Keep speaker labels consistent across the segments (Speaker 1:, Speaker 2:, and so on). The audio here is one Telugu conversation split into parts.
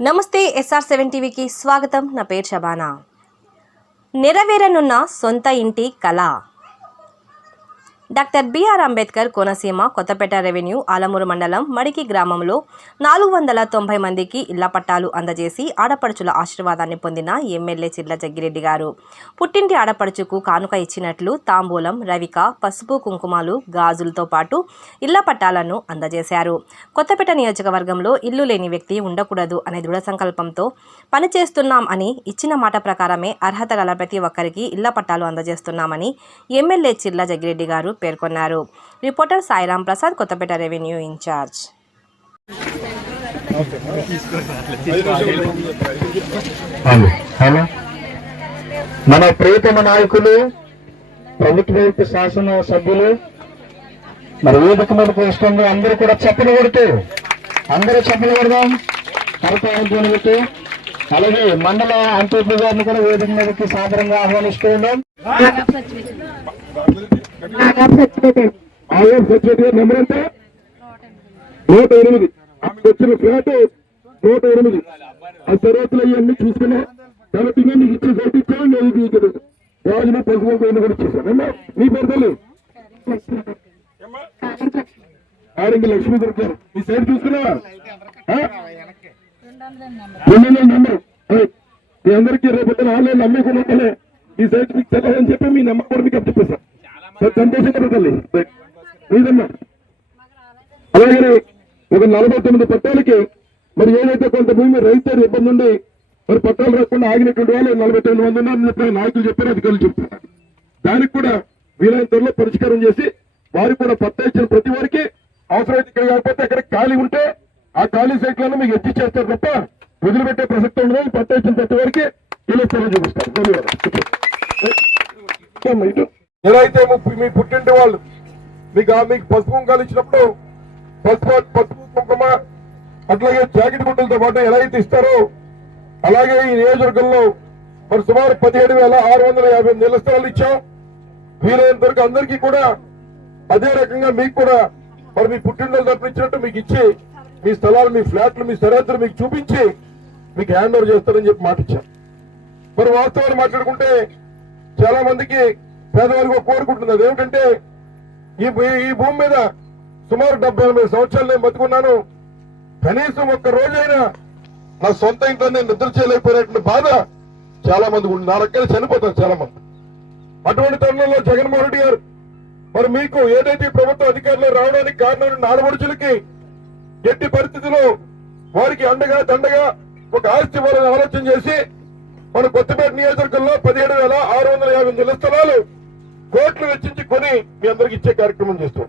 Speaker 1: నమస్తే ఎస్ఆర్ సెవెన్ టీవీకి స్వాగతం. నా పేరు శబానా నెరవేరనున్న సొంత ఇంటి కళ. Doctor BR Ambedkar Konaseema Kothapeta revenue Alamuru మండలం మడికి గ్రామంలో నాలుగు వందల తొంభై మందికి ఇళ్ళ పట్టాలు అందజేసి ఆడపడుచుల ఆశీర్వాదాన్ని పొందిన ఎమ్మెల్యే చిర్ల జగ్గిరెడ్డి గారు. పుట్టింటి ఆడపడుచుకు కానుక ఇచ్చినట్లు తాంబూలం రవిక పసుపు కుంకుమాలు గాజులతో పాటు ఇళ్ళ పట్టాలను అందజేశారు. కొత్తపేట నియోజకవర్గంలో ఇల్లు లేని వ్యక్తి ఉండకూడదు అనే దృఢ సంకల్పంతో పనిచేస్తున్నాం అని ఇచ్చిన మాట ప్రకారమే అర్హత గల ప్రతి ఒక్కరికి ఇళ్ళ పట్టాలు అందజేస్తున్నామని ఎమ్మెల్యే చిర్ల జగ్గిరెడ్డి గారు పేర్కొన్నారు. Reporter Sairam Prasad Kothapeta revenue in charge.
Speaker 2: మన ప్రియతమ నాయకులు ప్రభుత్వ శాసన సభ్యులు మరి వేదిక మీద వస్తుంది అందరూ కూడా చెప్పలు కొడుతూ అందరూ చెప్పలు కొడదాం కరతానికి అలాగే మండల అంతర్పు గారిని కూడా వేదిక మీదకి సాదరంగా ఆహ్వానిస్తూ ఉన్నాం
Speaker 3: నూట ఎనిమిది. ఆమెకు వచ్చిన ఫ్లాట్ నూట ఎనిమిది. ఆ తరగతులు అవన్నీ చూసుకున్నా కాబట్టి నీకు ఇచ్చి కట్టించాను నేను మీకు రాజును పసుపు పోయిన కూడా ఇచ్చేసాను అమ్మా నీ పేరు తల్లి? ఆరింగి లక్ష్మీ దొరికారు. మీ సైడ్ చూసుకున్నావా? ఆ? నమ్మరు మీ అందరికీ రేపు ఆన్లైన్ నమ్మకుండా ఈ సైట్ మీకు తెలవని చెప్పి మీ నమ్మకం కూడా మీకు అప్పచెప్పేస్తాను సార్ సంతోషంగా తల్లి. లేదమ్మా అలాగే ఒక నలభై తొమ్మిది పట్టాలకి మరి ఏదైతే కొంత భూమి రైతు ఇబ్బంది ఉండి మరి పట్టాలు రాకుండా ఆగినటువంటి వాళ్ళు నలభై తొమ్మిది మంది ఉన్నారు. చెప్పి నాయకులు చెప్పారు అధికారులు చెప్తున్నారు. దానికి కూడా వీలైన త్వరలో పరిష్కారం చేసి వారికి కూడా పట్టా ఇచ్చిన ప్రతి వారికి అవసరమైతే ఇక్కడ కాకపోతే అక్కడ ఖాళీ ఉంటే ఆ ఖాళీ సైట్లను మీకు ఎత్తి చేస్తారు తప్ప వదిలిపెట్టే ప్రసక్తి ఉండదు. ఈ పట్టా ఇచ్చిన ప్రతి వారికి ఇలా చూపిస్తారు. ధన్యవాదాలు. ఎలా అయితే మీ పుట్టింటి వాళ్ళు మీకు ఆ మీకు పసుపు కుంకాలు ఇచ్చినప్పుడు పసుపు పసుపు కుంకుమ అట్లాగే జాకెట్ గుడ్డలతో పాటు ఎలా అయితే ఇస్తారో అలాగే ఈ నియోజకవర్గంలో మరి సుమారు పదిహేడు వేల ఆరు వందల యాభై నీళ్ళ స్థలాలు ఇచ్చాం. వీలైనంత వరకు అందరికీ కూడా అదే రకంగా మీకు కూడా మరి మీ పుట్టినరోజు తప్పించినట్టు మీకు ఇచ్చి మీ స్థలాలు మీ ఫ్లాట్లు మీ సరిహద్దులు మీకు చూపించి మీకు హ్యాండ్ ఓవర్ చేస్తారని చెప్పి మాట ఇచ్చాం మరి వాస్తవాలు మాట్లాడుకుంటే చాలా మందికి పేదవారికి కోరుకుంటుంది అదేమిటంటే ఈ ఈ భూమి మీద సుమారు డెబ్బై ఎనభై సంవత్సరాలు నేను బతుకున్నాను. కనీసం ఒక్క రోజైనా నా సొంత ఇంట్లో నేను నిద్ర చేయలేకపోయినటువంటి బాధ చాలా మంది ఉంది నా రకాలు చనిపోతారు చాలా మంది. అటువంటి తరుణంలో జగన్మోహన్ రెడ్డి గారు మరి మీకు ఏదైతే ప్రభుత్వ అధికారులు రావడానికి కారణం ఆడపడుచులకి ఎట్టి పరిస్థితుల్లో వారికి అండగా దండగా ఒక ఆస్తి ఇవ్వాలని ఆలోచన చేసి మన కొత్తపేట నియోజకవర్గంలో పదిహేడు వేల ఆరు వందల యాభై నిల స్థలాలు కోట్లు వెచ్చించి కొని మీ అందరికి ఇచ్చే కార్యక్రమం చేస్తాం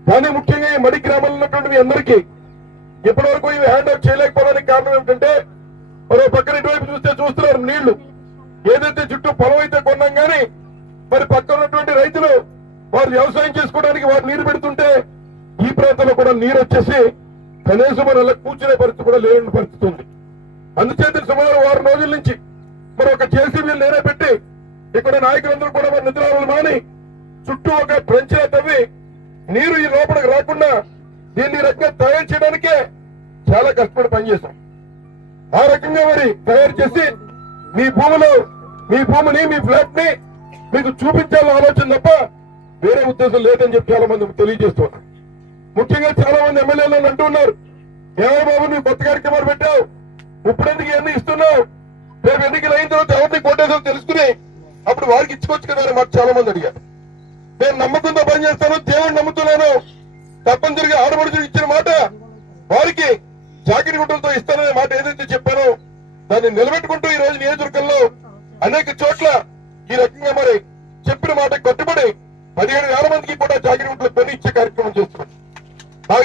Speaker 3: కానీ ముఖ్యంగా ఈ మడి గ్రామంలో ఉన్నటువంటి మీ అందరికీ ఇప్పటి వరకు ఇవి హ్యాండ్ ఓవర్ చేయలేకపోవడానికి కారణం ఏమిటంటే మరో పక్కన ఇటువైపు చూస్తే చూస్తున్నారు నీళ్ళు. ఏదైతే చుట్టూ పొలం అయితే కొన్నాం కానీ మరి పక్కన ఉన్నటువంటి రైతులు వారు వ్యవసాయం చేసుకోవడానికి వారు నీరు పెడుతుంటే ఈ ప్రాంతంలో కూడా నీరు వచ్చేసి కనీసం మన కూర్చునే పరిస్థితి కూడా లేని పరిస్థితి ఉంది అందుచేత సుమారు వారం రోజుల నుంచి మరి ఒక జేసీబీ నేనే పెట్టి ఇక్కడ నాయకులందరూ కూడా మరి నిద్రాలు మాని చుట్టూ ఒక ట్రెంచ్లా తవ్వి నీరు ఈ లోపలికి రాకుండా దీన్ని రకంగా తయారు చేయడానికే చాలా కష్టపడి పనిచేశాం. ఆ రకంగా మరి తయారు చేసి మీ భూములో మీ భూమిని మీ ఫ్లాట్ని మీకు చూపించాలని ఆలోచన తప్ప వేరే ఉద్దేశం లేదని చెప్పి చాలా మంది తెలియజేస్తున్నారు. ముఖ్యంగా చాలా మంది ఎమ్మెల్యేలు అంటున్నారు ఏమో బాబు నువ్వు కొత్త కార్యక్రమాలు పెట్టావు? ఇప్పుడెందుకు ఇవన్నీ ఇస్తున్నావు? రేపు ఎన్నికలు అయిన తర్వాత ఎవరిని కొట్టేసో తెలుసుకుని అప్పుడు వారికి ఇచ్చుకోవచ్చు కదా అని మాకు చాలా మంది అడిగారు. నేను నమ్మకంతో పనిచేస్తాను దేవుడిని నమ్ముతున్నాను. తప్పనిసరిగా ఆడబడుచులు ఇచ్చిన మాట వారికి జాకెట్ గుడ్డలతో ఇస్తాననే మాట ఏదైతే చెప్పానో దాన్ని నిలబెట్టుకుంటూ ఈ రోజు నియోజకవర్గంలో అనేక చోట్ల ఈ రకంగా మరి చెప్పిన మాట కట్టుబడి పదిహేడు వేల మందికి కూడా జాకెట్ గుడ్డలు కొని ఇచ్చే కార్యక్రమం చేస్తున్నాం